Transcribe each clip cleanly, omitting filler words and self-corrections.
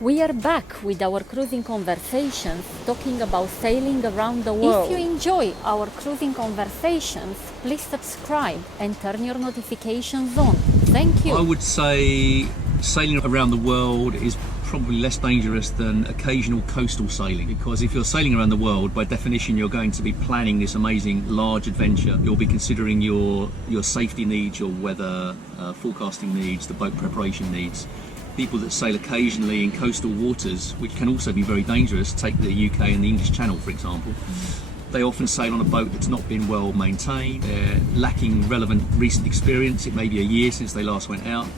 We are back with our cruising conversations, talking about sailing around the world. If you enjoy our cruising conversations, please subscribe and turn your notifications on. Thank you. I would say sailing around the world is probably less dangerous than occasional coastal sailing, because if you're sailing around the world, by definition you're going to be planning this amazing large adventure. You'll be considering your safety needs, your weather forecasting needs, the boat preparation needs. People that sail occasionally in coastal waters, which can also be very dangerous, take the UK and the English Channel for example, they often sail on a boat that's not been well maintained. They're lacking relevant recent experience. It may be a year since they last went out.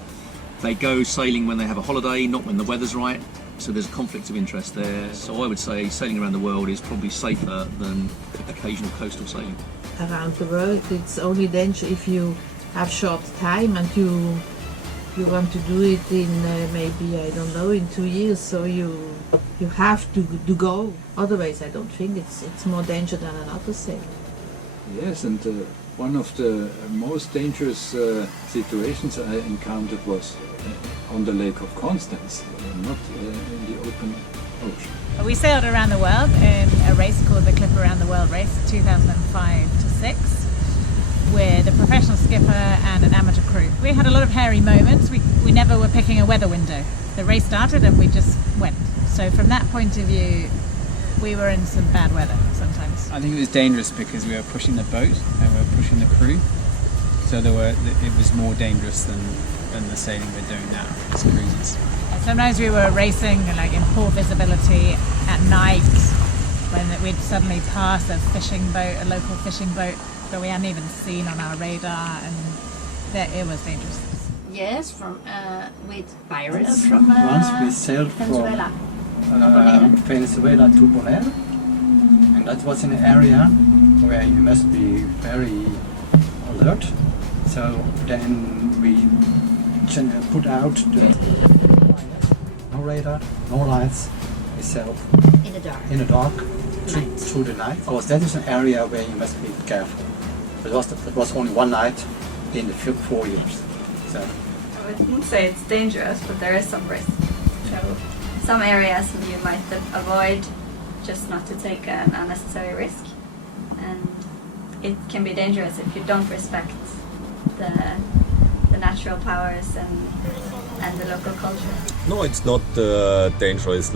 They go sailing when they have a holiday, not when the weather's right, so there's a conflict of interest there. So I would say sailing around the world is probably safer than occasional coastal sailing. Around the world, it's only danger if you have short time and you want to do it in maybe, I don't know, in 2 years, so you have to go. Otherwise, I don't think it's more danger than another sail. Yes, and one of the most dangerous situations I encountered was on the Lake of Constance, not in the open ocean. We sailed around the world in a race called the Clipper Around the World Race 2005-6 with a professional skipper and an amateur crew. We had a lot of hairy moments. We never were picking a weather window. The race started and we just went. So from that point of view, we were in some bad weather sometimes. I think it was dangerous because we were pushing the boat and we were pushing the crew. So it was more dangerous than the sailing we're doing now as cruisers. Sometimes we were racing like in poor visibility at night when we'd suddenly pass a local fishing boat that we hadn't even seen on our radar, and it was dangerous. Yes, with pirates from once we sailed Venezuela. from Venezuela to Bolero, and that was an area where you must be very alert. So then we put out no radar, no lights. We sailed in the dark through the night. Because that is an area where you must be careful. It was only one night in the 4 years. So I wouldn't say it's dangerous, but there is some risk. So some areas you might avoid just not to take an unnecessary risk, and it can be dangerous if you don't respect the natural powers and the local culture. No, it's not dangerous.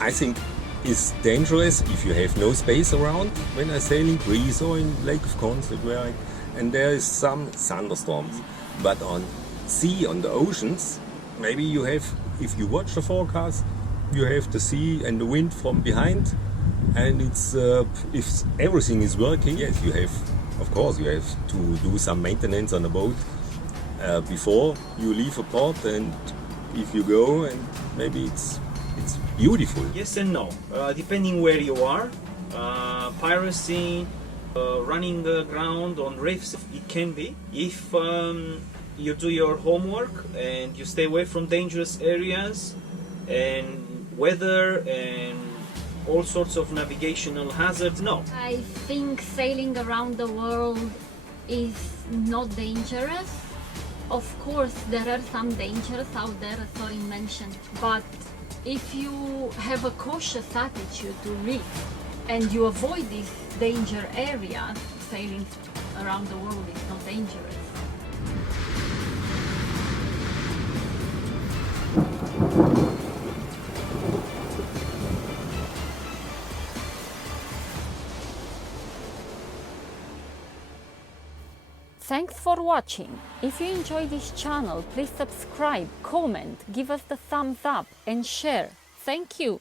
I think it's dangerous if you have no space around. When I sail in Greece or in Lake of Constance, and there is some thunderstorms, but on sea, on the oceans, maybe you have, if you watch the forecast, you have the sea and the wind from behind, and it's if everything is working, yes, you have, of course, you have to do some maintenance on the boat before you leave a port, and if you go, and maybe it's beautiful. Yes and no, depending where you are. Piracy, running aground on reefs, it can be. If you do your homework and you stay away from dangerous areas and weather and all sorts of navigational hazards, no. I think sailing around the world is not dangerous. Of course, there are some dangers out there, as Sorin mentioned, but if you have a cautious attitude to risk and you avoid these danger areas, sailing around the world is not dangerous. Thanks for watching. If you enjoy this channel, please subscribe, comment, give us the thumbs up and share. Thank you.